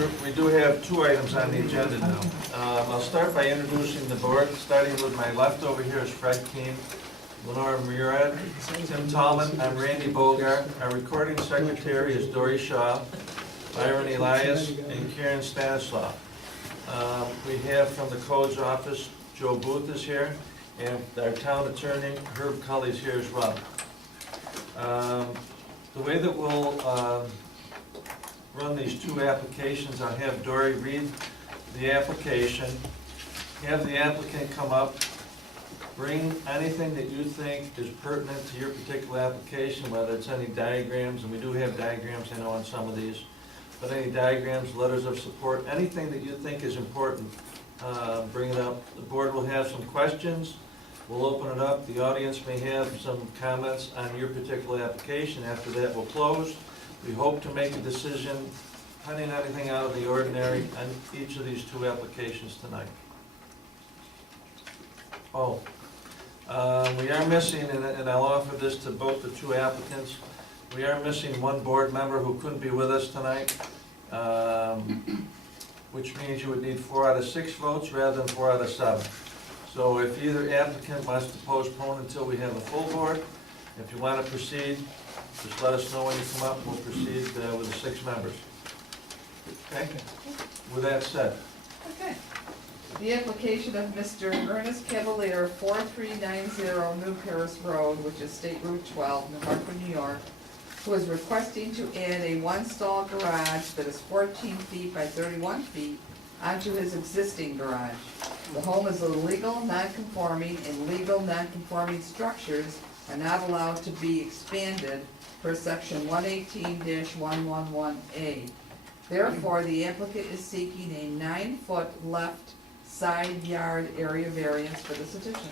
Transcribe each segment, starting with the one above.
We do have two items on the agenda now. I'll start by introducing the board, starting with my left over here is Fred Keene, Lenore Murad, Tim Tallman, I'm Randy Bogart. Our recording secretary is Dory Shaw, Byron Elias, and Karen Stanislaw. We have from the Codes Office, Joe Booth is here, and our town attorney, Herb Cully, is here as well. The way that we'll run these two applications, I'll have Dory read the application, have the applicant come up, bring anything that you think is pertinent to your particular application, whether it's any diagrams, and we do have diagrams, I know, on some of these, but any diagrams, letters of support, anything that you think is important, bring it up. The board will have some questions. We'll open it up. The audience may have some comments on your particular application. After that, we'll close. We hope to make a decision, finding anything out of the ordinary on each of these two applications tonight. We are missing, and I'll offer this to both the two applicants, we are missing one board member who couldn't be with us tonight, which means you would need 4 out of 6 votes rather than 4 out of 7. So if either applicant wants to postpone until we have a full board, if you want to proceed, just let us know when you come up, we'll proceed with the 6 members. Okay? With that said. Okay. The application of Mr. Ernest Cavalier, 4390 New Paris Road, which is State Route 12, New Hartford, New York, who is requesting to add a one-stall garage that is 14 feet by 31 feet onto his existing garage. The home is illegal, non-conforming, and legal non-conforming structures are not allowed to be expanded per section 118-111A. Therefore, the applicant is seeking a 9-foot left side yard area variance for this addition.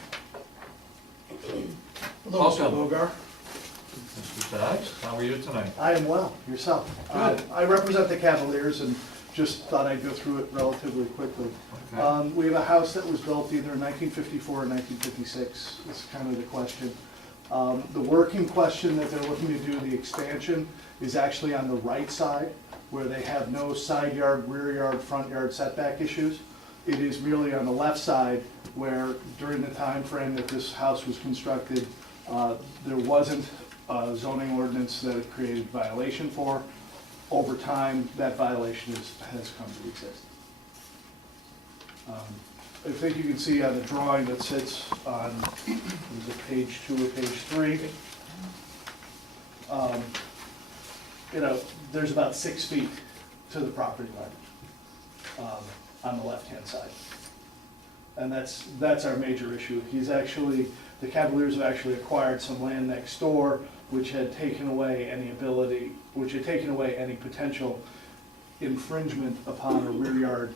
Hello, Mr. Welcome. Bogart. Mr. Sykes, how are you tonight? I am well. Yourself? Good. I represent the Cavaliers and just thought I'd go through it relatively quickly. Okay. We have a house that was built either in 1954 or 1956. Is kind of the question. The working question that they're looking to do, the expansion, is actually on the right side, where they have no side yard, rear yard, front yard setback issues. It is really on the left side where during the time frame that this house was constructed, there wasn't a zoning ordinance that it created violation for. Over time, that violation has come to exist. I think you can see on the drawing that sits on, is it page 2 or page 3? There's about 6 feet to the property line on the left-hand side. And that's our major issue. The Cavaliers have actually acquired some land next door, which had taken away any potential infringement upon a rear yard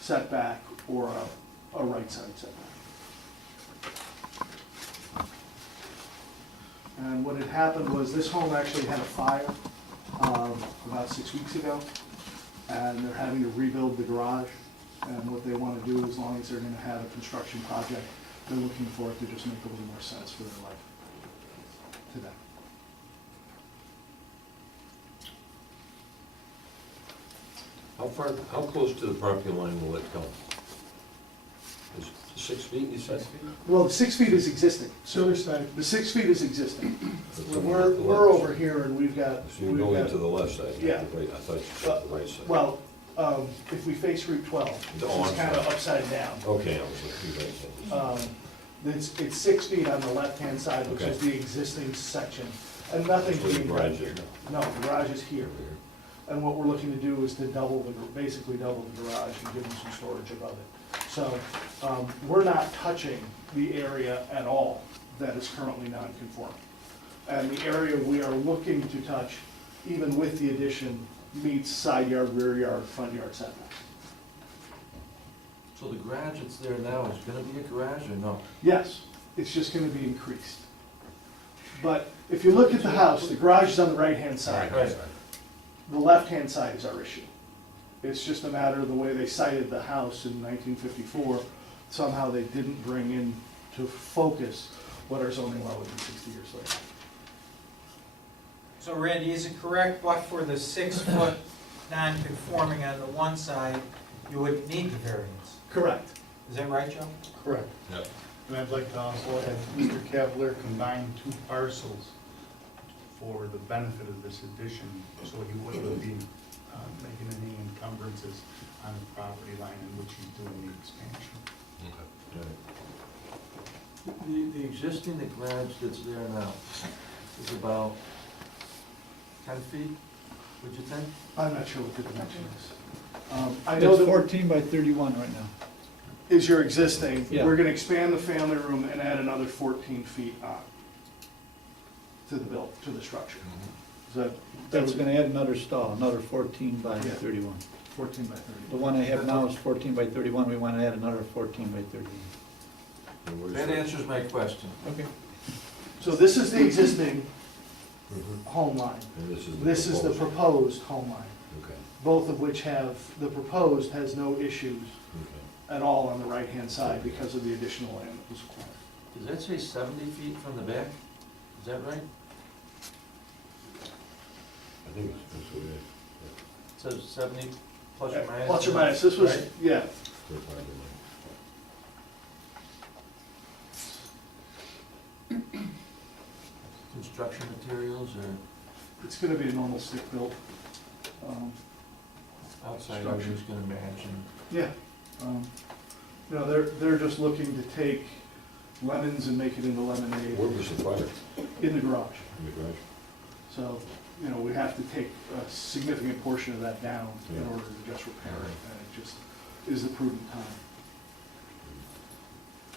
setback or a right side setback. And what had happened was this home actually had a fire about 6 weeks ago, and they're having to rebuild the garage. And what they want to do, as long as they're going to have a construction project, they're looking for it to just make a little more sense for their life today. How close to the property line will it come? Is it 6 feet, you said? Well, the 6 feet is existing. Other side. The 6 feet is existing. So We're over here and we've got. So you're going to the left side? not Yeah. the right. I thought you said the right side. Well, if we face Route 12, this Oh, is I'm kind of sorry. upside down. Okay, I was looking right side. It's 6 feet on the left-hand side, which is Okay. the existing section, and nothing So the being done garage here. is No, the garage is here. Over here. And what we're looking to do is to basically double the garage and give them some storage above it. So, we're not touching the area at all that is currently non-conforming. And the area we are looking to touch, even with the addition, meets side yard, rear yard, front yard setbacks. So the garage that's there now is gonna be a garage or no? Yes, it's just gonna be increased. But if you look at the house, the garage is on the right-hand side. Right. The left-hand side is our issue. It's just a matter of the way they cited the house in 1954. Somehow they didn't bring in to focus what our zoning law would be 60 years later. So Randy, is it correct, but for the 6-foot non-conforming on the one side, you wouldn't need the variance. Correct. Is that right, Joe? Correct. Yep. And I'd like to also have Mr. Cavalier combine two parcels for the benefit of this addition, so he wouldn't be making any encumbrances on the property line in which he's doing the expansion. The existing garage that's there now is about 10 feet, would you think? I'm not sure what the dimension is. I know It's that 14 by 31 right now. is your existing. Yeah. We're gonna expand the family room and add another 14 feet on to the structure. Is that, That that's was gonna add another stall, another 14 by Yeah. 31. 14 by The 30. one I have now is 14 by 31, we wanna add another 14 by 31. And where's That the- answers my question. Okay. So this is the existing Mhm. home line. And this is the This is the proposed. proposed home line, Okay, both of which have, the proposed has no issues okay. at all on the right-hand side because of the additional land that was acquired. Does that say 70 feet from the back? Is that right? I think that's what it is. It says 70 plus or minus? Plus or minus, this was, Right? yeah, For the property line. Construction materials or it's gonna be a normal stick built. outside Structure. everything's gonna match and, Yeah. You know, they're just looking to take lemons and make it into lemonade Where was the fire? in the garage. In the garage? So, you know, we have to take a significant portion of that down in Yeah. order to just repair it, and it just is the prudent time.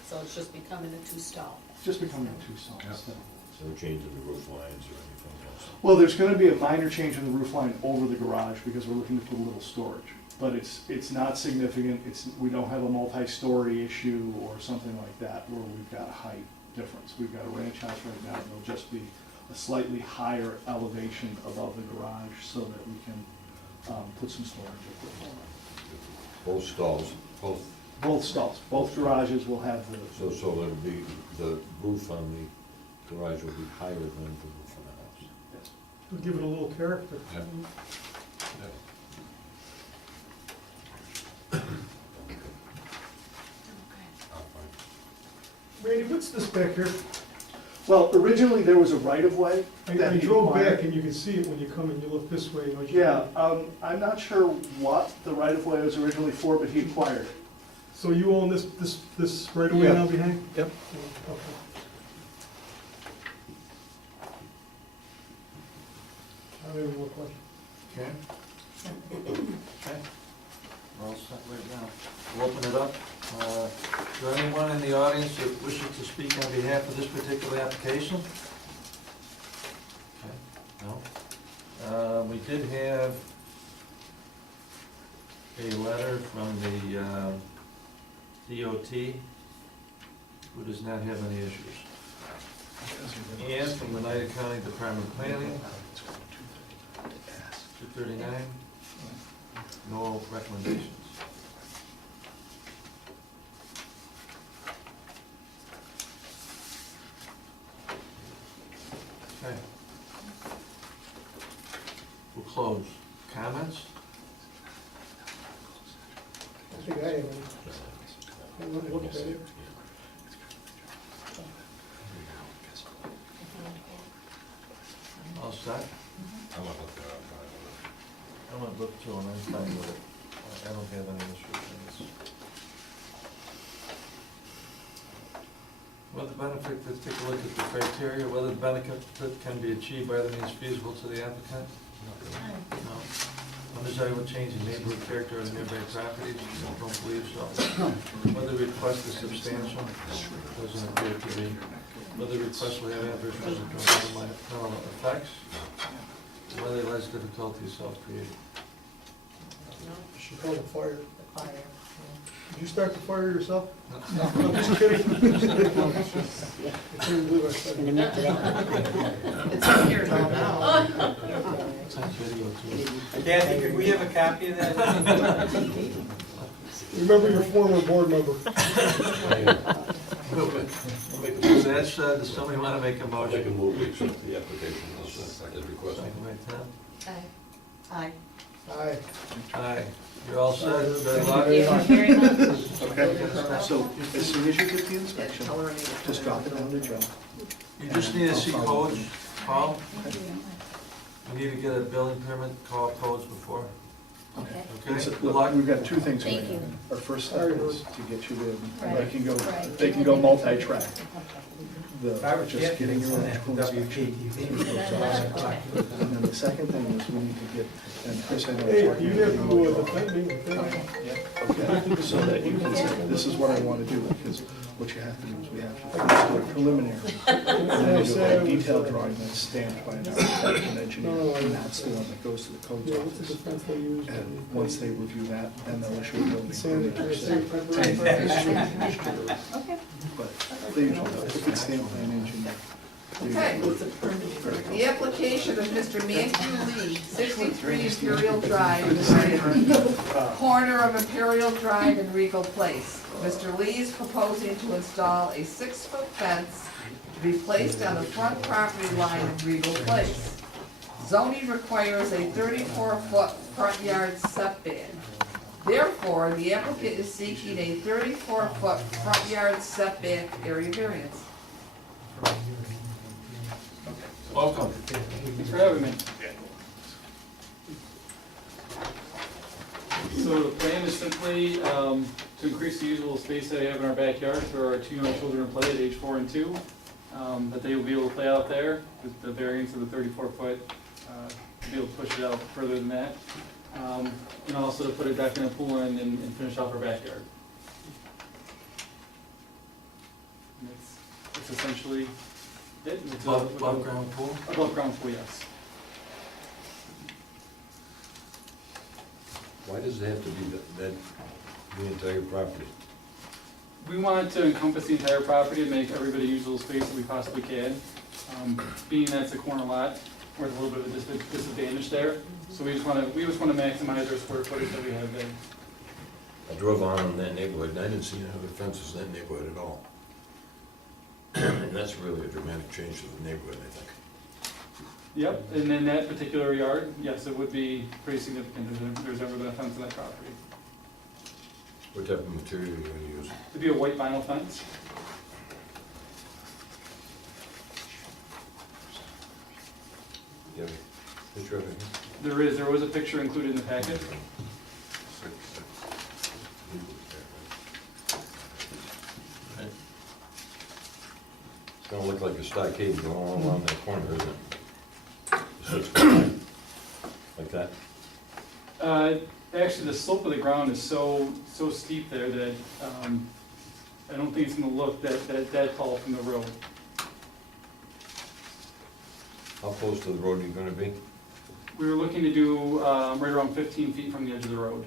So it's just becoming a two-stall. It's just becoming a two-stall Yeah. instead of- So we're changing the roof lines or anything else? Well, there's gonna be a minor change in the roof line over the garage because we're looking to put a little storage. But it's not significant, we don't have a multi-story issue or something like that where we've got a height difference. We've got a ranch house right now, there'll just be a slightly higher elevation above the garage so that we can, put some storage equipment on. Both stalls, both, Both stalls, both garages will have the, so it'll be, the roof on the garage will be higher than the roof on the house? yes. We'll give it a little character. Yeah. Randy, what's this back here? Well, originally there was a right-of-way I that he drove acquired. back and you can see it when you come and you look this way. as you- Yeah, I'm not sure what the right-of-way was originally for, but he acquired it. So you own this right away Yeah. now behind? Yep. Okay. I don't have any more questions. okay? Okay. We're all set right now. We'll open it up. Is there anyone in the audience that wishes to speak on behalf of this particular application? Okay, no? We did have a letter from the DOT, who does not have any issues. And from the United County Department of Planning, 239, no recommendations. Okay. We'll close. Comments? I think I have any. I went and looked at it. All set? I'm not looking at I'm gonna look through and I'm fine with it. I don't have any issues with this. Whether the benefit, let's take a look at the criteria, whether the benefit can be achieved by the means feasible to the applicant? No. Undesirable change in neighborhood character of the nearby properties? Don't believe so. Whether the request is substantial? Doesn't appear to be. Whether the request will have adverse physical or effects? Whether less difficulty is self-created? She called a fire. The fire. Did you start the fire yourself? No. I'm just kidding. I couldn't believe I said it. It's in here now. It's on video too. Kathy, could we have a copy of that? Remember your former board member. Is that said, does somebody want to make a I'll make a motion? move, we accept the application as requested. Second by Tom. Aye. Aye. Aye. Aye. You're all set, good luck. Thank you very much. Okay, so as soon as you get the inspection, Color me the just drop it color. down to Joe. You just need to see codes, Paul. You need to get a building permit, call codes before. Okay. Okay, So, good look, luck. we've got two things Thank right you. now. Our first step is to get you in, Right, they can go, right. they can go multi-track. If I were Just getting your own Captain, codes. WPTV. And then the second thing is we need to get, and Chris, I know. Hey, it's you hard have to to do. go with the thing. Okay, so that you can say, this is what I want to do, because what you have to do is we have to do a preliminary. And then we do a detailed drawing that's stamped by an architect and engineer, and that's the one that goes to the codes Yeah, what's the office. defense they use? And once they review that, then they'll issue a building Sand, permit. sand, But they usually, if it's stamped by an engineer. Okay. The application of Mr. Matthew Lee, 63 Imperial Drive, corner of Imperial Drive and Regal Place. Mr. Lee is proposing to install a 6-foot fence to be placed on the front property line of Regal Place. Zoning requires a 34-foot front yard setback. Therefore, the applicant is seeking a 34-foot front yard setback area variance. Welcome. Thanks for having me. So the plan is simply to increase the usable space that I have in our backyard for our 2 young children to play at age 4 and 2. That they will be able to play out there with the variance of the 34-foot, be able to push it out further than that. And also to put a deck and a pool in and finish off our backyard. And it's essentially it. It's Above ground pool? Above ground pool, yes. Why does it have to be that, the entire property? We want to encompass the entire property and make everybody usable space that we possibly can. Being that's a corner lot, we're at a little bit of a disadvantage there. So we just want to maximize our square footage that we have there. I drove on in that neighborhood and I didn't see any other fences in that neighborhood at all. And that's really a dramatic change to the neighborhood, I think. Yep, and in that particular yard, yes, it would be pretty significant if there's ever been a fence on that property. What type of material are you going to use? It'd be a white vinyl fence. You have a picture of it There was a picture included in the packet. here? It's gonna look like a stockade going all around that corner, isn't it? 6 foot line, like that? Actually, the slope of the ground is so steep there that I don't think it's gonna look that tall from the road. How close to the road are you gonna be? We were looking to do right around 15 feet from the edge of the road.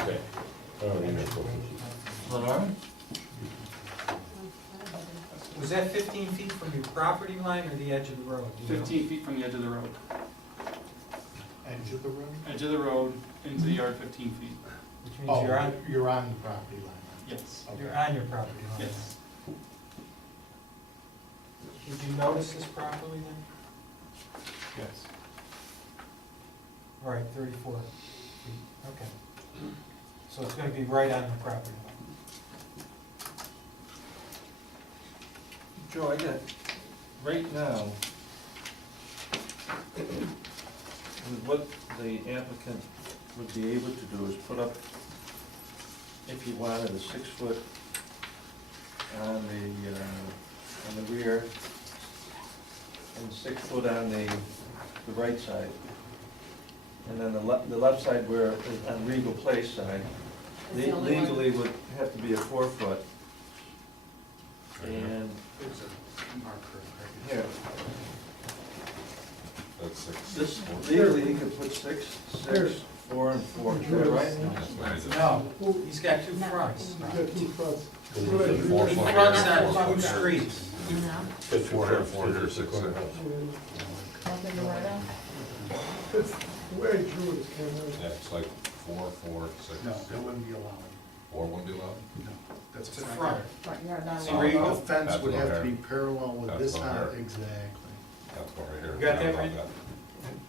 Okay. I don't need that close. Lenore? Was that 15 feet from your property line or the edge of the road? Do you know? 15 feet from the edge of the road. Edge of the road? Edge of the road into the yard 15 feet. Which means Oh, you're on the property line. Yes. your property line. Yes. Did you notice this properly then? Yes. All right, 34 feet, okay. So it's gonna be right on the property line. Joe, I got, right now, with what the applicant would be able to do is put up, if he wanted, a 6-foot on the rear, and 6 foot on the right side. And then the left side where, on Regal Place side, Is the only one. legally would have to be a 4 foot. And There's a marker right here, That's 6. this, legally, he could put 6, 4, and 4, is that right? No, he's got two fronts. You got two fronts. He fronts on two streets. Put 4 here, 4 here, 6 there. Nothing to write on? That's the way I drew it, is kind of. Yeah, it's like 4, 4, 6. No, that wouldn't be allowed. 4 wouldn't be allowed? No, that's It's a front. Front yard, not See, allowed. where you The go? fence That's would have to okay. be parallel with That's this okay. house, exactly. Have to go right here. You got that, Yeah, Reed?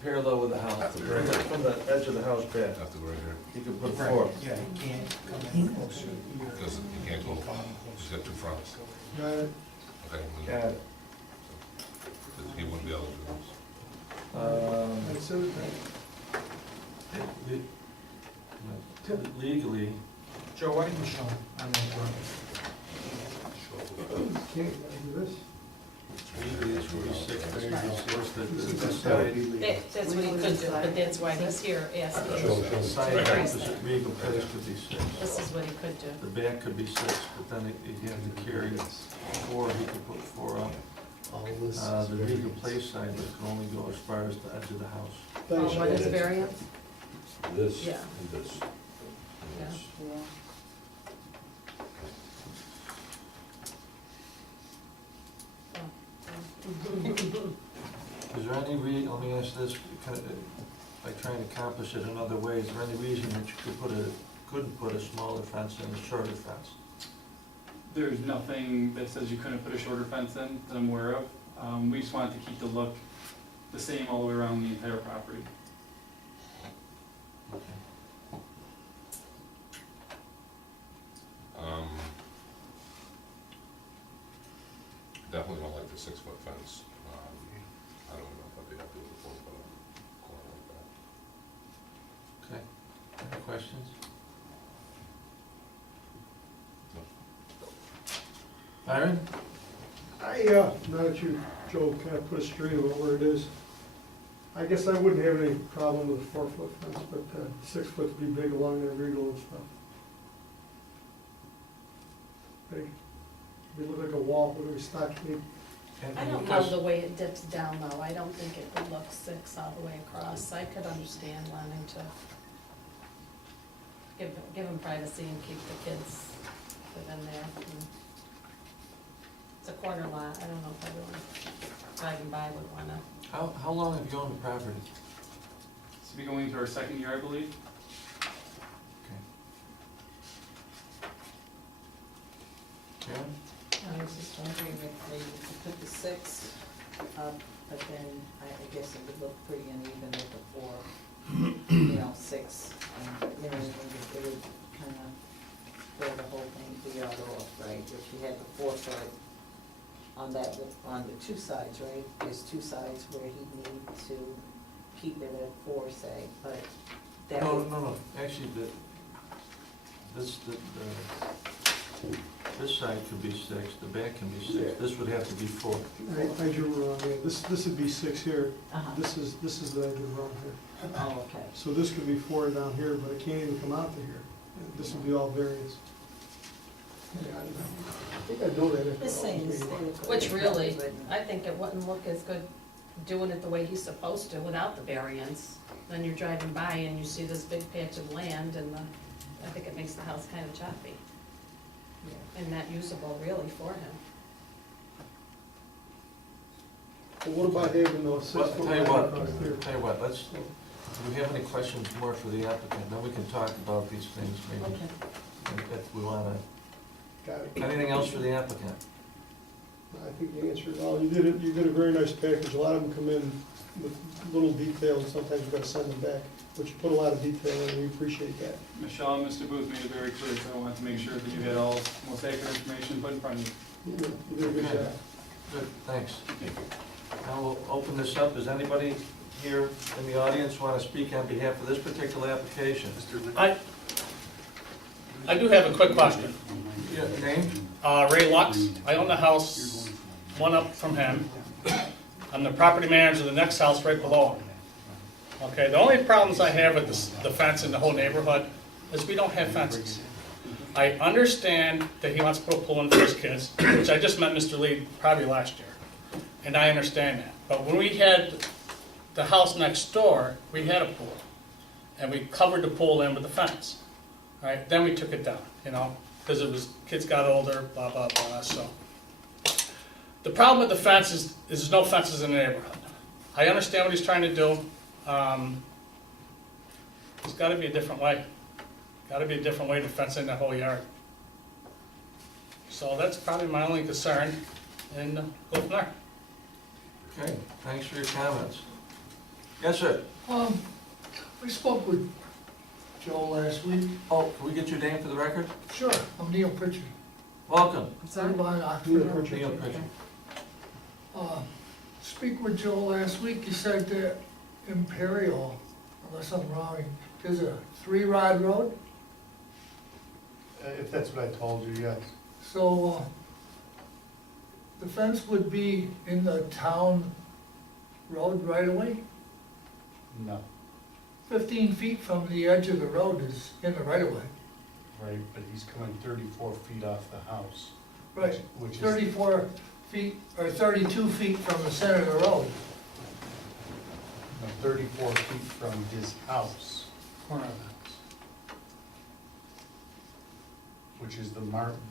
Parallel with the house, bring it from the edge of the house back. Have to go right here, You can put Right. four. Yeah, you can't come any closer here. because you can't go, he's got two fronts. Got it. Okay, Got it. he wouldn't be able to do this. That's it. Legally, Joe, why don't you show him on that drawing? Can't, gotta do this. legally it should be 6 by 86, that the That would side, be legal. That's what he could do, but that's why he's here asking. the side opposite Regal Place could be 6. This is what he could do. The back could be 6, but then he'd have to carry 4, he could put 4 up. All this The Regal Place side that can only go as far as the edge of the house. Oh, what is variance? This Yeah. and this. and Yeah. this. Is there any let me ask this, kind of, by trying to accomplish it in other ways, is there any reason that you couldn't put a smaller fence and a shorter fence? There's nothing that says you couldn't put a shorter fence in that I'm aware of. We just wanted to keep the look the same all the way around the entire property. Definitely don't like the 6-foot fence. I don't know if I'd be happy with a 4-foot corner like that. Okay, any questions? Byron? Now that you, Joe, kind of put a string about where it is, I guess I wouldn't have any problem with a 4-foot fence, but 6 foot would be big along that Regal and stuff. Big. It'd look like a wall, with a stockade. And- I and don't know because- the way it dips down though, I don't think it would look 6 all the way across. I could understand wanting to give them privacy and keep the kids within there. It's a corner lot, I don't know if everyone driving by would wanna. How long have you owned the property? This will be going into our second year, I believe. Okay. Karen? I was just wondering if maybe you could put the 6 up, but then I guess it would look pretty uneven with the 4, 6. It would kind of throw the whole thing, the yard off, right? If you had the 4 foot on the 2 sides, right? There's 2 sides where he'd need to keep it at 4, say, but that No, would. no, actually, this side could be 6, the back can be 6, this would have to be 4. I drew wrong, yeah, this would be 6 here, Uh-huh. this is what I did wrong here. Oh, okay. So this could be 4 down here, but it can't even come out to here. This would be all variance. Yeah, I think I know that. This thing is. Which really, I think it wouldn't look as good doing it the way he's supposed to without the variance. Then you're driving by and you see this big patch of land and I think it makes the house kind of choppy and not usable really for him. But what about having those 6 Well, foot tell you line what, across here? do we have any questions more for the applicant? Then we can talk about these things maybe, if we wanna. Got it. Anything else for the applicant? I think you answered it all. You did a very nice package. A lot of them come in with little details, and sometimes you've got to send them back. But you put a lot of detail in, and we appreciate that. Michelle and Mr. Booth made it very clear, so I wanted to make sure that you had all most accurate information put in front of you. You did a good Okay. job. Good, thanks. Now we'll open this up. Does anybody here in the audience want to speak on behalf of this particular application? I do have a quick question. Yeah, name? Ray Lux, I own the house, one up from him. I'm the property manager of the next house right below him. Okay, the only problems I have with the fence in the whole neighborhood is we don't have fences. I understand that he wants to put a pool in for his kids, which I just met Mr. Lee probably last year, and I understand that. But when we had the house next door, we had a pool, and we covered the pool in with the fence. All right, then we took it down, because kids got older, blah, blah, blah, so. The problem with the fence is there's no fences in the neighborhood. I understand what he's trying to do. There's gotta be a different way. Gotta be a different way to fence in that whole yard. So that's probably my only concern, and go from there. Okay, thanks for your comments. Yes, sir. We spoke with Joe last week. Oh, can we get your name for the record? Sure. I'm Neil Pritchard. Welcome. Sorry? Live on Neil Oxford. Pritchard. Neil Pritchard. Speak with Joe last week, he said that Imperial, unless I'm wrong, there's a 3-rod road, If that's what I told you, yes. so, the fence would be in the town road right away? No, 15 feet from the edge of the road is in the right of way. right, but he's coming 34 feet off the house. Right, Which is, 34 feet, or 32 feet from the center of the road. no, 34 feet from his house, Corner of the house. which is the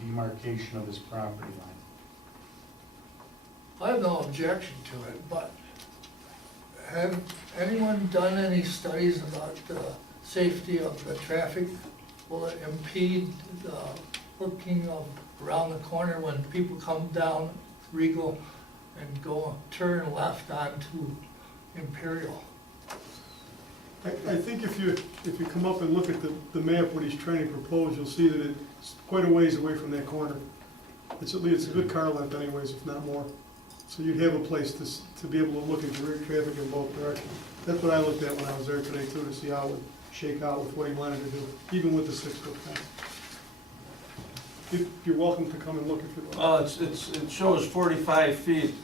demarcation of his property line. I have no objection to it, but have anyone done any studies about the safety of the traffic? Will it impede the hooking of around the corner when people come down Regal and turn left onto Imperial? I think if you come up and look at the map, what he's trying to propose, you'll see that it's quite a ways away from that corner. It's a good car length anyways, if not more. So you'd have a place to be able to look at direct traffic in both directions. That's what I looked at when I was there today too, to see how it would shake out with what he wanted to do, even with the 6-foot fence. You're welcome to come and look if you like. It shows 45 feet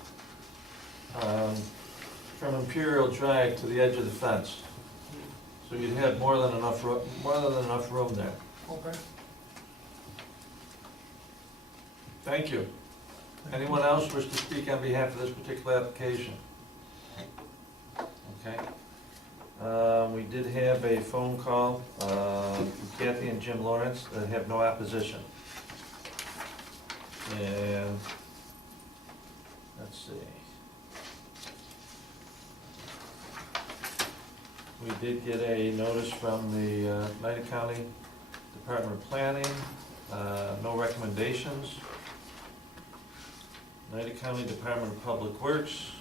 from Imperial Drive to the edge of the fence. So you'd have more than enough room there. Okay. Thank you. Anyone else wish to speak on behalf of this particular application? Okay. We did have a phone call from Kathy and Jim Lawrence that have no opposition. And, let's see. We did get a notice from the United County Department of Planning, no recommendations. United County Department of Public Works.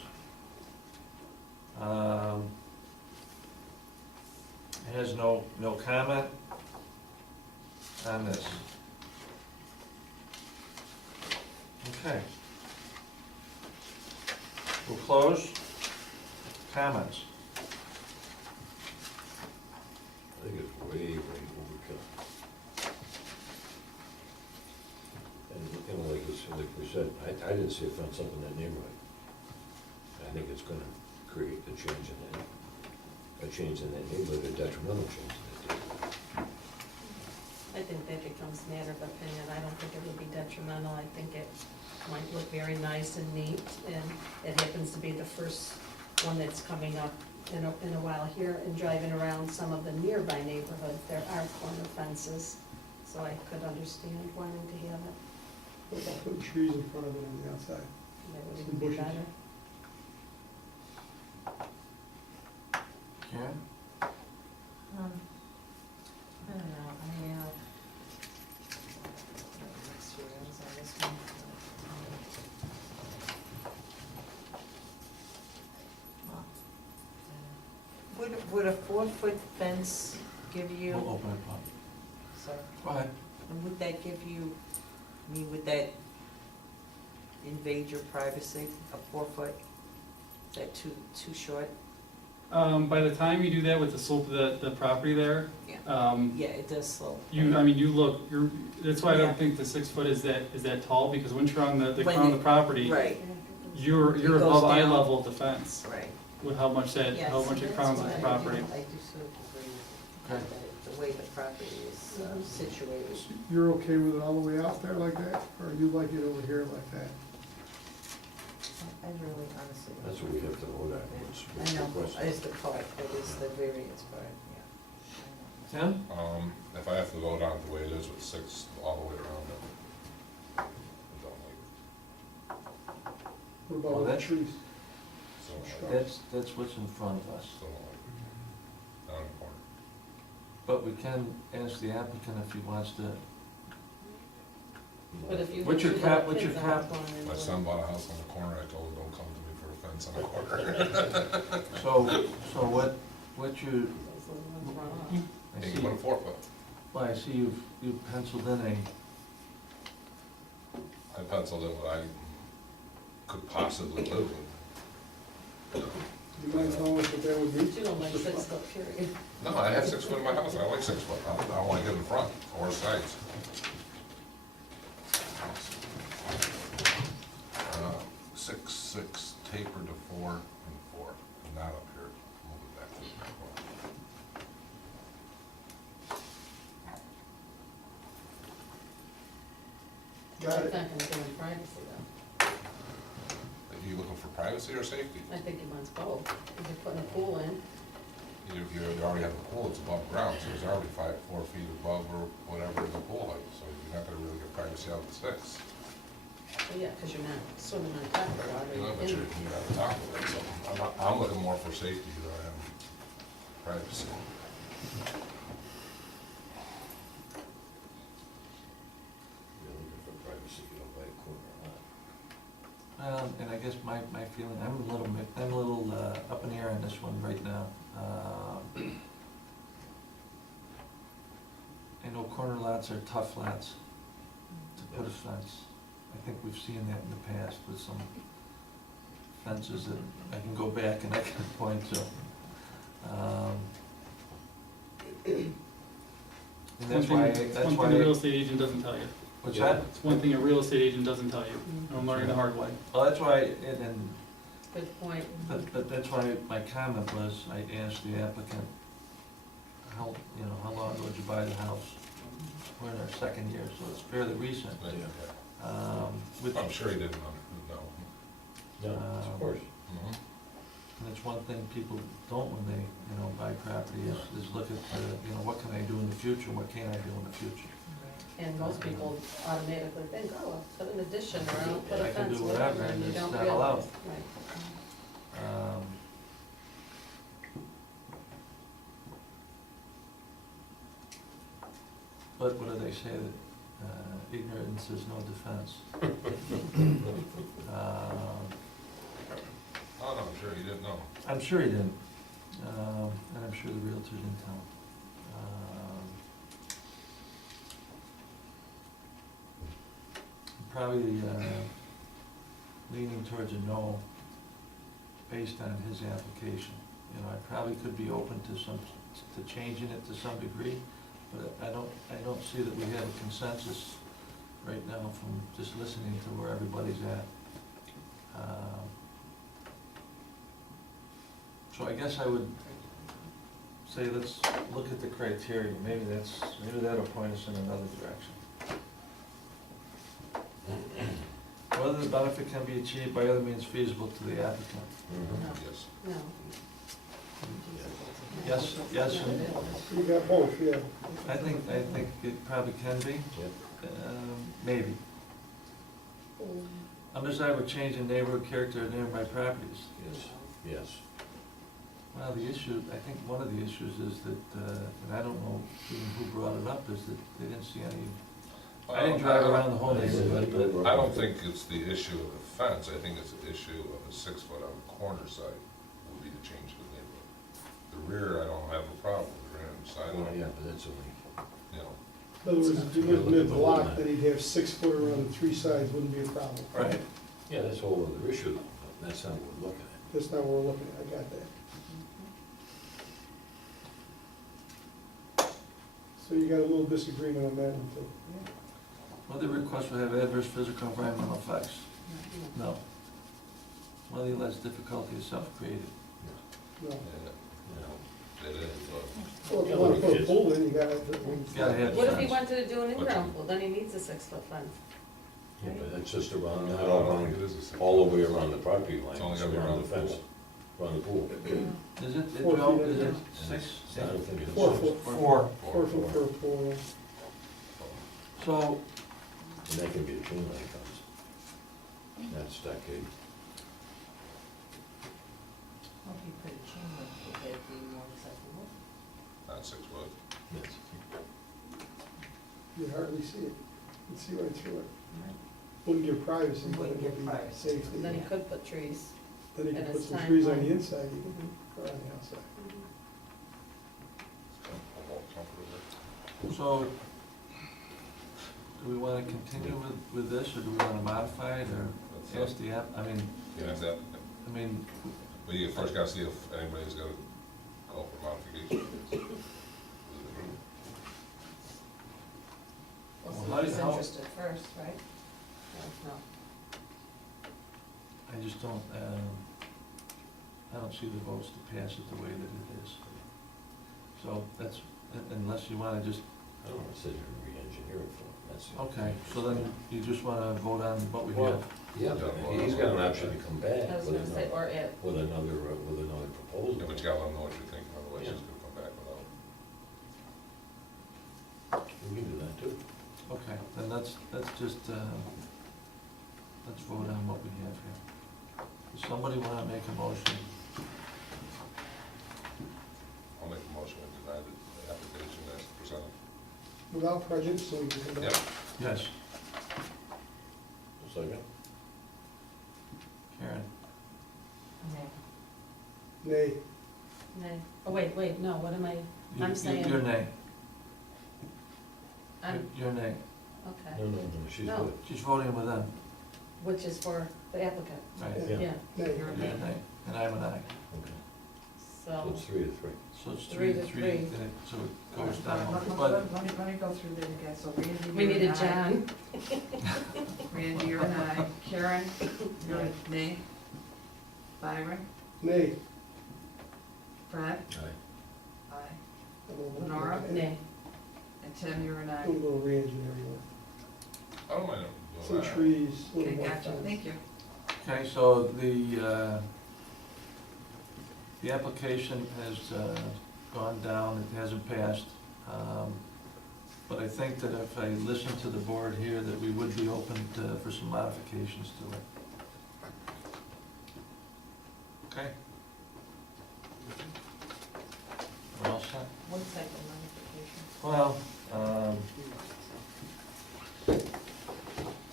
Has no comment on this. Okay. We'll close. Comments? I think it's way overkill. And, like we said, I didn't see a fence up in that neighborhood. I think it's gonna create a change in that neighborhood, a detrimental change in that neighborhood. I think that becomes a matter of opinion. I don't think it would be detrimental. I think it might look very nice and neat, and it happens to be the first one that's coming up in a while here, and driving around some of the nearby neighborhoods, there are corner fences, so I could understand wanting to have it. Put trees in front of it on the outside. That would Some even be bushes. better. Karen? I don't know, I have experience on this one. Would a 4-foot fence give you, We'll open it up. sorry, Go ahead. and would that give you, I mean, would that invade your privacy, a 4-foot? Is that too short? By the time you do that with the slope of the property there, Yeah, it does slow. that's why I Yeah. don't think the 6-foot is that tall, because once you're on the When crown of the property, Right, you're It goes above eye down. level of the fence, right. with how much it Yes, crowns the that's why property. I do sort of agree with Okay. that, the way the property is situated. You're okay with it all the way out there like that, or you like it over here like that? I really honestly. don't That's what we have to vote on. What's I know, the question? it's the part, that is the variance part, yeah. I know. Tim? If I have to vote on it the way it is with 6 all the way around it, I don't like it. What about Well, all the that's- trees? So I like it. That's what's in front of us. Still don't like it. Not important. But we can ask the applicant if he wants to. But if you. What's your had cap- two what's your kids cap- on one and My one- son bought a house on the corner, I told him, don't come to me for a fence fence on the corner. So what you, Those little ones run off. I Hey, see, you want a 4-foot? well, I see you've penciled in I penciled in what I could possibly live with. You mind telling us what that would be? But you don't like 6 foot period. No, I have 6 foot in my house, I like 6 foot, I want to get in front or sides. 6, 6, tapered to 4 and 4, not up here, move it back to the back wall. Got It's it. not gonna give him privacy though. Are you looking for privacy or safety? I think he wants both. If you're putting a pool in, You already have a pool, it's above ground, so it's already 4 feet above or whatever the pool height, so you're not gonna really get privacy out of the 6. well, yeah, because you're not swimming on top of the water. You know, but you're you're at the top of it, so I'm looking more for safety than I am privacy. You're looking for privacy, you don't buy a corner lot. and I guess my feeling, I'm a little up in the air on this one right now. I know corner lots are tough lots to put a fence. I think we've seen that in the past with some fences that I can go back and I can point to. And that's why, It's one thing a real estate agent doesn't tell you. what's that? It's one thing a real estate agent doesn't tell you, and I'm learning the hard way. Well, that's why, and Good point. but that's why my comment was, I asked the applicant, how long ago did you buy the house? We're in our 2nd year, so it's fairly recent. With- I'm sure he didn't know. No, of course. Mhm. And it's one thing people don't when they, buy property is look at, what can I do in the future, what can't I do in the future? And most people automatically think, oh, I'll put an addition or I'll put a I can fence, do whatever, whatever, and and you it's don't not realize. allowed. Right. But what do they say, that ignorance is no defense? Oh, no, I'm sure he didn't know. I'm sure he didn't, and I'm sure the realtor didn't tell him. Probably leaning towards a no based on his application. I probably could be open to changing it to some degree, but I don't see that we have a consensus right now from just listening to where everybody's at. So I guess I would say let's look at the criteria, maybe that'll point us in another direction. Whether the benefit can be achieved by other means feasible to the applicant. Yes. No. Yes, and You got both, yeah. I think it probably can be, Yep. maybe. Undesirable change in neighborhood character of nearby properties. Yes, yes. Well, the issue, I think one of the issues is that, and I don't know even who brought it up, is that they didn't see any, I didn't drive around the whole neighborhood, but I don't think it's the issue of the fence, I think it's the issue of a 6 foot on the corner side would be the change to the neighborhood. The rear, I don't have a problem with the rear and side, Well, yeah, but that's only, you know. In other words, if you lived mid-block, then he'd have 6 foot around the 3 sides, wouldn't be a problem. right. yeah, that's a whole other issue, though. That's not what we're looking at. That's not what we're looking at, I got that. So you got a little disagreement on that one too. Whether the request will have adverse physical or environmental effects? No. Whether the alleged difficulty is self-created? No. Yeah, it is, Well, if you wanna put a pool in, you gotta. Gotta have What if he fence. wanted to do an in-ground pool, then he needs a 6 foot fence. Yeah, but that's just around, I not don't around, think it is a 6 all the foot. way around the property line. It's only It's gonna be around the fence, pool. around the pool. Is it, 4 Joe, feet, is it I think. 6? I don't think it's. 4 foot. 4. 4 foot for a pool. So, And that can be a chain link fence. That's stockade. Well, if you put a chain link, would that be more acceptable? Not 6 foot. Yes. You'd hardly see it. You'd see right through it. Right. Wouldn't give privacy, but it Wouldn't give would be privacy. safety. And then he could put trees. Then you can And put it's some time trees on for- the inside, you can, or on the outside. So, do we wanna continue with this, or do we wanna modify it, or ask the app, I mean, Yeah, that, I mean, but you first gotta see if anybody's gonna go for modification. We'll Well, see how- who's how- interested first, right? No. I just don't, I don't see the votes to pass it the way that it is. So that's, unless you wanna just, I don't want to sit here and re-engineer it for him, that's the. okay, so then you just wanna vote on what we Well, have. yeah, but he's got an option to come back I was with gonna say, another, or it, with another proposal. Yeah, but you gotta let them know what you're thinking, otherwise Yeah. it's gonna come back without. We can do that too. Okay, then let's just, let's vote on what we have here. Does somebody wanna make a motion? I'll make a motion to deny the application as presented. Without prejudice, so we can come back. Yep. Yes, Second? Karen? Nay. nay. Oh, wait, no, what am I, I'm saying. You're nay. I'm, You're nay. okay, No, she's No. good. She's voting with them, which is for the applicant, right? Yeah. yeah, Nay. You're a nay, and I'm an aye. Okay, so so, it's 3-3. So it's Three three, to three, three. and it, so it goes down, Let but, me go through that again, so Randy, we you're needed an aye. John. Randy, you're an aye. Karen, you're a nay. Byron, Nay. Fred, Aye. aye. Nora? Nay. And Tim, you're an Do a aye. little re-engineering I don't mind work. doing Some that. trees, a Okay, little more gotcha, fence. thank you. okay, so the application has gone down, it hasn't passed. But I think that if I listen to the board here, that we would be open for some modifications to it. Okay? We're all set? One second modification. Well,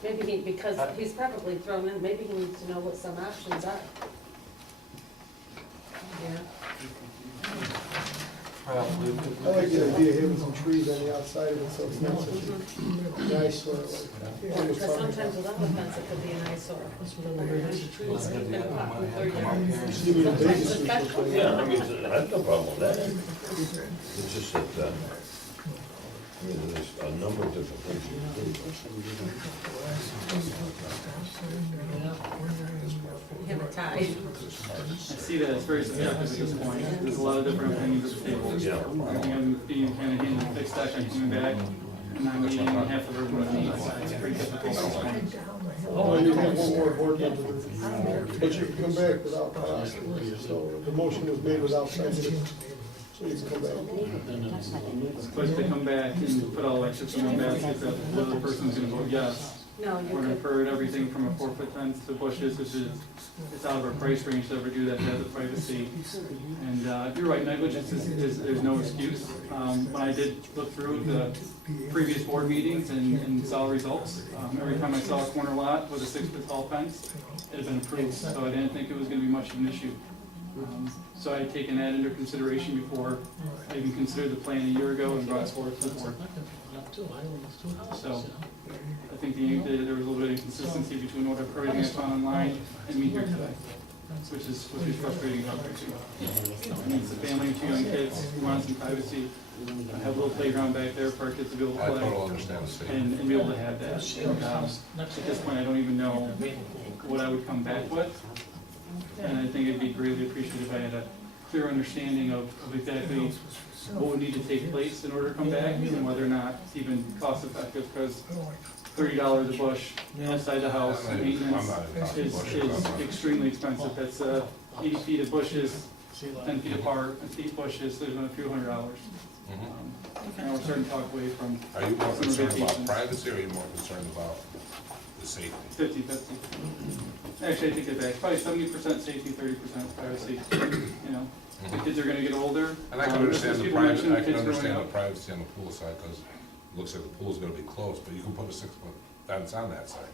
Maybe he, because he's probably thrown in, maybe he needs to know what some options are. Yeah. probably. I like the idea of having some trees on the outside of it, so it's not such a nice sort of like. Because sometimes without the fence, it could be an eyesore. Let's get the other one, have come up here and Give me a big Sometimes sweep it's of like- Yeah, I mean, I have no problem with that. It's just that, I mean, there's a number of different things you can do. Have a tie. I see that it's very subjective at this point. There's a lot of different opinions at the table. Yeah. I think I'm being kind of in the fixed deck, I'm coming back, and I'm meeting half of everyone needs. It's pretty difficult at this point. Oh, you have one more board member, but you can come back without, so the motion was made without prejudice, so you can come back. But if they come back and put all that chips in one basket, that the other person's gonna vote yes. No, you We're gonna could, permit everything from a 4-foot fence to bushes, which is, it's out of our price range to ever do that, to have the privacy. And, you're right, negligence is, there's no excuse. When I did look through the previous board meetings and saw results, every time I saw a corner lot with a 6-foot tall fence, it had been approved, so I didn't think it was gonna be much of an issue. So I had taken that into consideration before I even considered the plan a year ago and brought it forward to the board. So, I think there was a little bit of inconsistency between what everything I found online and me here today, which is frustrating out there too. I mean, it's a family of 2 young kids, who want some privacy, I have a little playground back there for our kids to be able to I play. totally understand the statement. And be able to have that. And, at this point, I don't even know what I would come back with. And I think it'd be greatly appreciated if I had a clear understanding of exactly what would need to take place in order to come back and whether or not it's even cost effective, because $30 a bush outside the house, maintenance is extremely expensive. That's 80 feet of bushes, 10 feet apart, and 8 bushes, there's a few $100s. And we're starting to talk away from Are you more summer concerned about vacations. privacy, or are you more concerned about the safety? 50-50. Actually, I take it back, probably 70% safety, 30% privacy, you know. The kids are gonna get older. And I can As understand the people privacy, mentioned, I can kids growing understand the up. privacy on the pool side, because it looks like the pool's gonna be closed, but you can put a 6-foot fence on that side.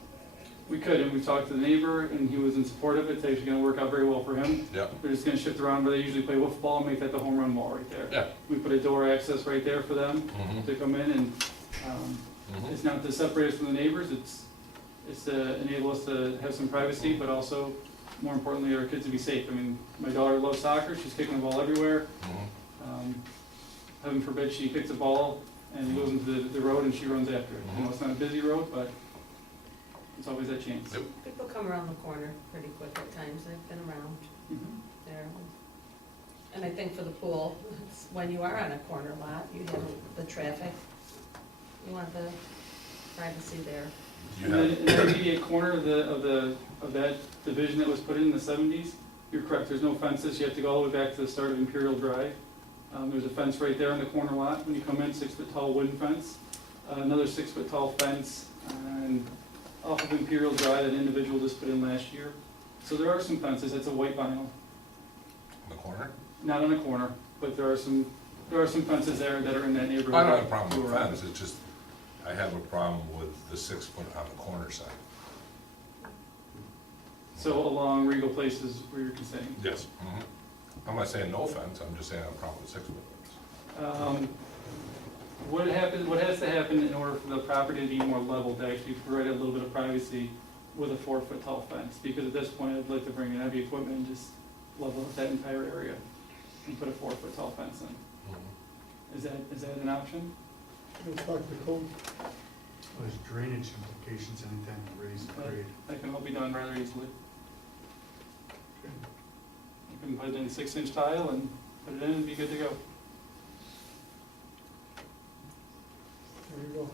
We could, and we talked to the neighbor, and he was in support of it. It's actually gonna work out very well for him. Yeah, They're just gonna shift around where they usually play wiffle ball and make that the home run wall right there. yeah. We put a door access right there for them Mhm. to come in, and Mhm. it's not to separate us from the neighbors, it's to enable us to have some privacy, but also, more importantly, our kids to be safe. I mean, my daughter loves soccer, she's kicking the ball everywhere. Mhm. Heaven forbid she kicks a ball and goes into the road and she runs after it. You know, it's not a busy road, but it's always that chance. Yep. People come around the corner pretty quick at times, I've been around Mhm. there. And I think for the pool, it's when you are on a corner lot, you have the traffic, you want the privacy there. You And then have, in the immediate corner of that division that was put in the 70s, you're correct, there's no fences, you have to go all the way back to the start of Imperial Drive. There's a fence right there in the corner lot, when you come in, 6-foot tall wooden fence. Another 6-foot tall fence, and off of Imperial Drive, that individual just put in last year. So there are some fences, it's a white vinyl, in the corner? not on a corner, but there are some fences there that are in that neighborhood. I don't have a problem with You're right. fence, it's just, I have a problem with the 6 foot on the corner side. So along Regal Place is where you're saying. Yes. I'm not saying no fence, I'm just saying I have a problem with 6 foot fence. What has to happen in order for the property to be more level, to actually provide a little bit of privacy with a 4-foot tall fence? Because at this point, I'd like to bring in heavy equipment and just level up that entire area and put a 4-foot tall fence in. Mhm. Is that an option? Let's talk to the code. There's drainage implications anytime you raise grade. That can all be done rather easily. You can put it in 6-inch tile and put it in and be good to go. There you go.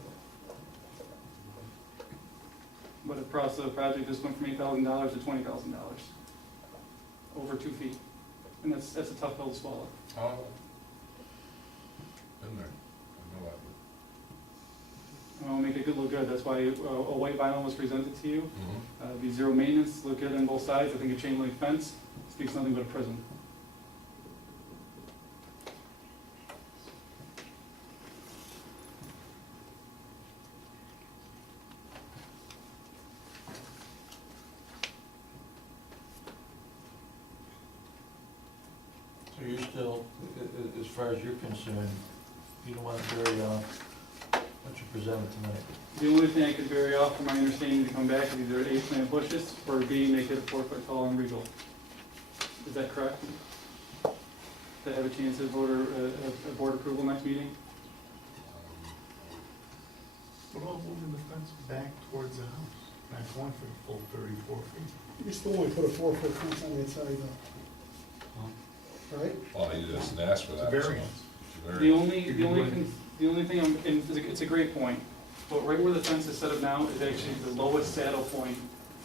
But the process of the project just went from $8,000 to $20,000, over 2 feet. And that's a tough pill to swallow. Oh. Been there, I know that. I'll make it good look good, that's why a white vinyl was presented to you. Mhm. Be zero maintenance, look good on both sides. I think a chain link fence speaks nothing but a prison. So you're still, as far as you're concerned, you don't want to bury off what you presented tonight? The only thing I could vary off from my understanding to come back is either A, plant bushes, or B, make it a 4-foot tall and regal. Is that correct? To have a chance of a board approval next meeting? What about moving the fence back towards the house, not going for the full 34 feet? You can still only put a 4-foot fence on the inside though. Right? Well, you just asked for It's a that. variance. It's a The variance. only thing, and it's a great point, but right where the fence is set up now is actually the lowest saddle point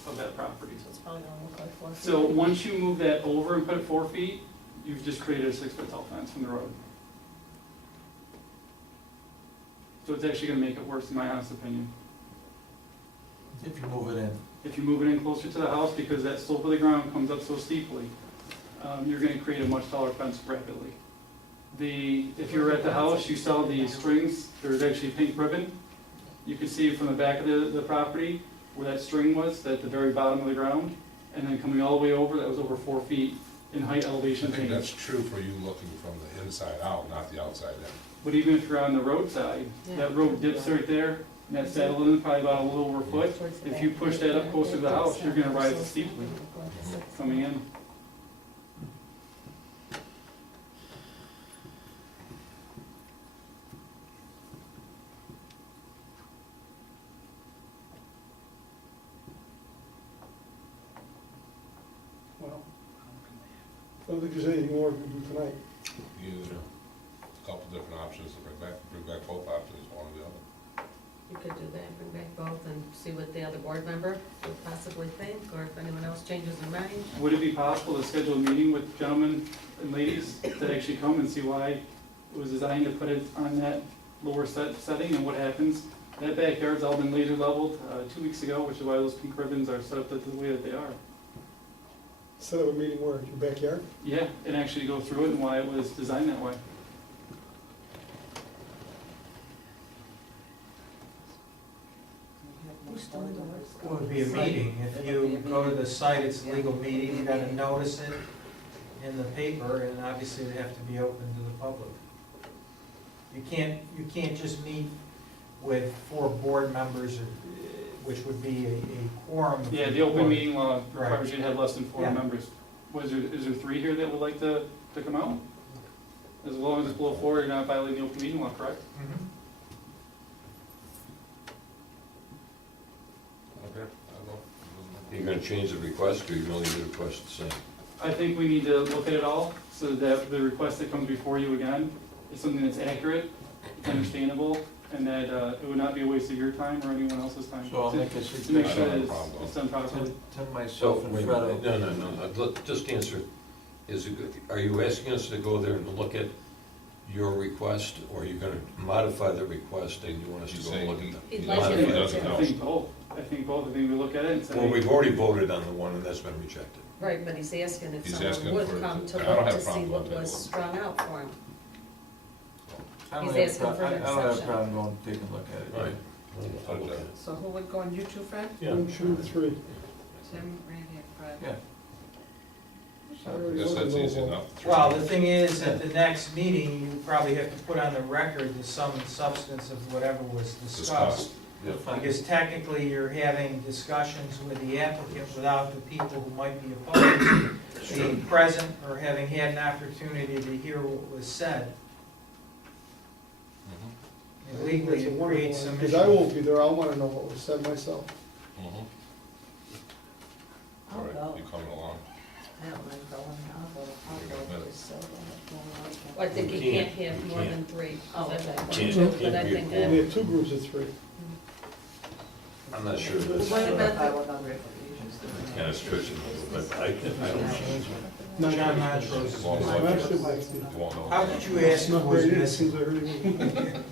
of that property. So it's probably gonna look like 4 feet. So once you move that over and put it 4 feet, you've just created a 6-foot tall fence from the road. So it's actually gonna make it worse, in my honest opinion. If you move it in. If you move it in closer to the house, because that slope of the ground comes up so steeply, you're gonna create a much taller fence rapidly. If you're at the house, you saw the strings, there's actually pink ribbon. You can see from the back of the property where that string was, at the very bottom of the ground, and then coming all the way over, that was over 4 feet in height elevation I think change. that's true for you looking from the inside out, not the outside in. But even if you're on the roadside, that road dips right there, and that saddle in probably about a little over a foot. If you push that up closer to the house, you're gonna rise steeply coming in. Well, I don't think there's anything more we can do tonight. Either a couple different options to bring back both options, one or the other. You could do that, bring back both and see what the other board member would possibly think, or if anyone else changes their mind. Would it be possible to schedule a meeting with gentlemen and ladies that actually come and see why it was designed to put it on that lower setting and what happens? That backyard's all been laser leveled 2 weeks ago, which is why those pink ribbons are set up the way that they are. Set up a meeting where, your backyard? Yeah, and actually go through it and why it was designed that way. It would be a meeting. the site, it's a legal meeting, you gotta notice it in the paper, and obviously they have to be open to the public. You can't just meet with 4 board members, which would be a quorum. Yeah, the open meeting law Right. requires you to have less than 4 Yeah. members. Is there 3 here that would like to come out? As long as it's below 4, you're not violating the open meeting law, correct? Mhm. Okay, I don't You're gonna change the request, or you're gonna leave the request the same? I think we need to look at it all, so that the request that comes before you again is something that's accurate, understandable, and that it would not be a waste of your time or anyone else's time. So I'll To- make a To make suggestion. sure I don't that have a it's problem. it's done properly. Tim, So, myself, and wait a Fred. minute, no, just answer. Are you asking us to go there and look at your request, or are you gonna modify the request and you want us to He's go and look saying at he- the? He'd like Modify it. it. doesn't I know. think both. I think we look at it and say. Well, we've already voted on the one, and that's been rejected. Right, but he's asking if He's someone asking would for it come to- to I don't look have to a see problem what with that was one. strung out for him. I don't He's have a asking for pro- an I don't have a exception. problem going, take a look at it. Right. I'll look at it. So who would go on, you two, Fred? Yeah. 1, 2, 3. Tim, Randy, and Fred. Yeah. I guess that's easy enough. Well, the thing is, at the next meeting, you probably have to put on the record the sum and substance of whatever was discussed. Yeah. Fine. Because technically, you're having discussions with the applicant without the people who might be opposed being present or having had an opportunity to hear what was said. Mhm. And legally, it creates some Because I issues. won't be there, I wanna know what was said myself. Mhm. I'll All right, go. you coming along? I don't mind going, I'll go, just so that. Well, I think you You can't can't. have You more can't. than 3. Oh, That's okay. what I Can't- think. But I can't be think a We that, have 2 groups of 3. I'm not sure What that's about kind the, of stretching, but I don't change it. John Montrose is As long as I'm I- actually like Steve. You won't know. How could you ask who Not was very good, as soon missing? as I heard him.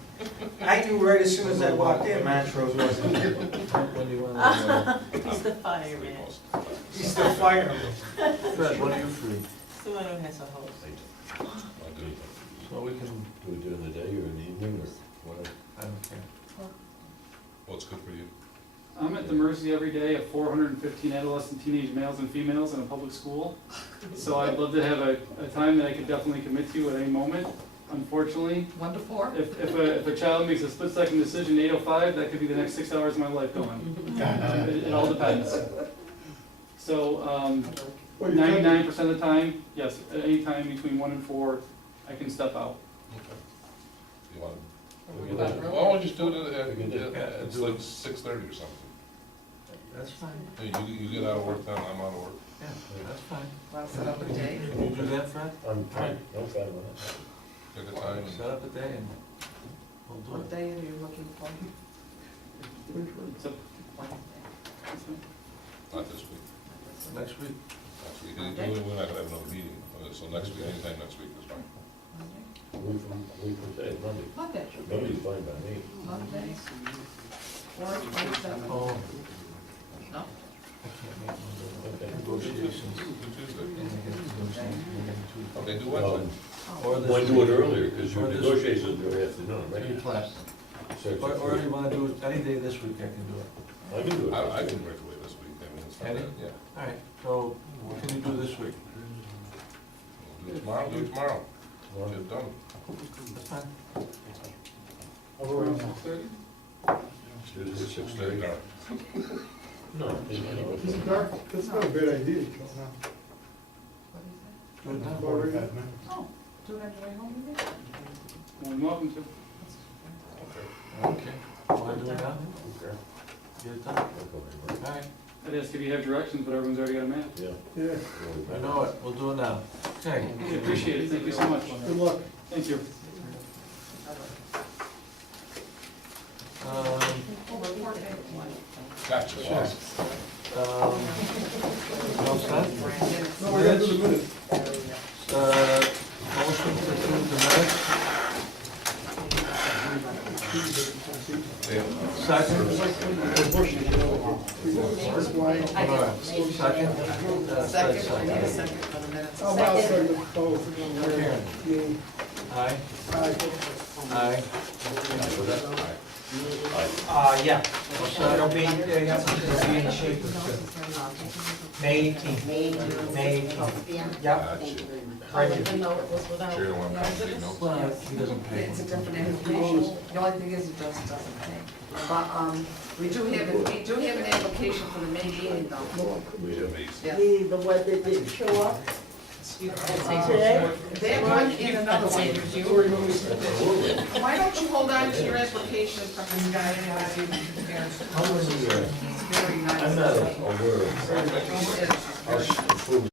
I knew right as soon as I walked in, Montrose wasn't there. When do you want he's the fireman, He's the fireman. to, Fred, when are you free? the one who has a hose. I'll do it. So we can, Do it during the day or in the evening or whatever. I don't care. What's good for you? I'm at the mercy every day of 415 adolescent teenage males and females in a public school. So I'd love to have a time that I could definitely commit to at any moment. Unfortunately, 1 to 4? if a child makes a split-second decision at 8:05, that could be the next 6 hours of my life going. It all depends. So, Well, you can't- 99% of the time, yes, at any time between 1 and 4, I can step out. Okay. You want, What about early? why don't we just do it We can do it. it's like 6:30 or something. That's fine. Hey, you get out of work then, I'm out of work. Yeah, that's fine. Want to set up a date? Can you do that, Fred? I'm fine with that. Pick a time and Set up a day and we'll do What it. day are you looking for? So, not this week. Next week. Next week, we're not gonna have another meeting, so next week, anytime next week is fine. We from today, Monday. Monday. Monday's fine by me. Monday? Or 27th? Oh, No? I can't make Okay. negotiations. Do Tuesday. And I get negotiations. Okay, do Well, Wednesday. Or this Why do it week. earlier, because your Or this- negotiations are afternoon, Three right? o'clock. Six Or or you wanna do it any day this week, I can do it. I can do it. I can break away this week, I mean, it's fine, Any? yeah. All right, so what can you do this week? We'll do it tomorrow, Well, get it done. That's fine. around 6:30? Tuesday, 6:30. Very dark. No. Is it dark? That's not a bad idea, Joe. What is it? Do it now. About right now. Oh, do it on your way home, maybe? Well, you're welcome to. Okay, wanna do it now? Okay. Get it done? All right, I'd ask if you have directions, but everyone's already got them at. Yeah. Yeah, I know it, we'll do it now. Okay. Okay, appreciate it, thank you so much. good luck. Thank you. Gotcha, boss. All set? No, I gotta do the minutes. Motion to approve the minutes? Second? All right, second? Second for the minutes. How about second, both? Karen? You. Aye? Aye. Aye. Yeah, All set? it'll be in shape. May 18th. May 18th. Yep. Gotcha. I didn't even know it was without. Chair one copy, no? Well, it's a different application. The only thing is it doesn't pay. But, we do have an application for the May meeting though. Yeah. The one that didn't show up today? That one and another one. Why don't you hold on to your application from this guy and I'll give you How many, He's very nice. I'm not aware of. He is. I'll approve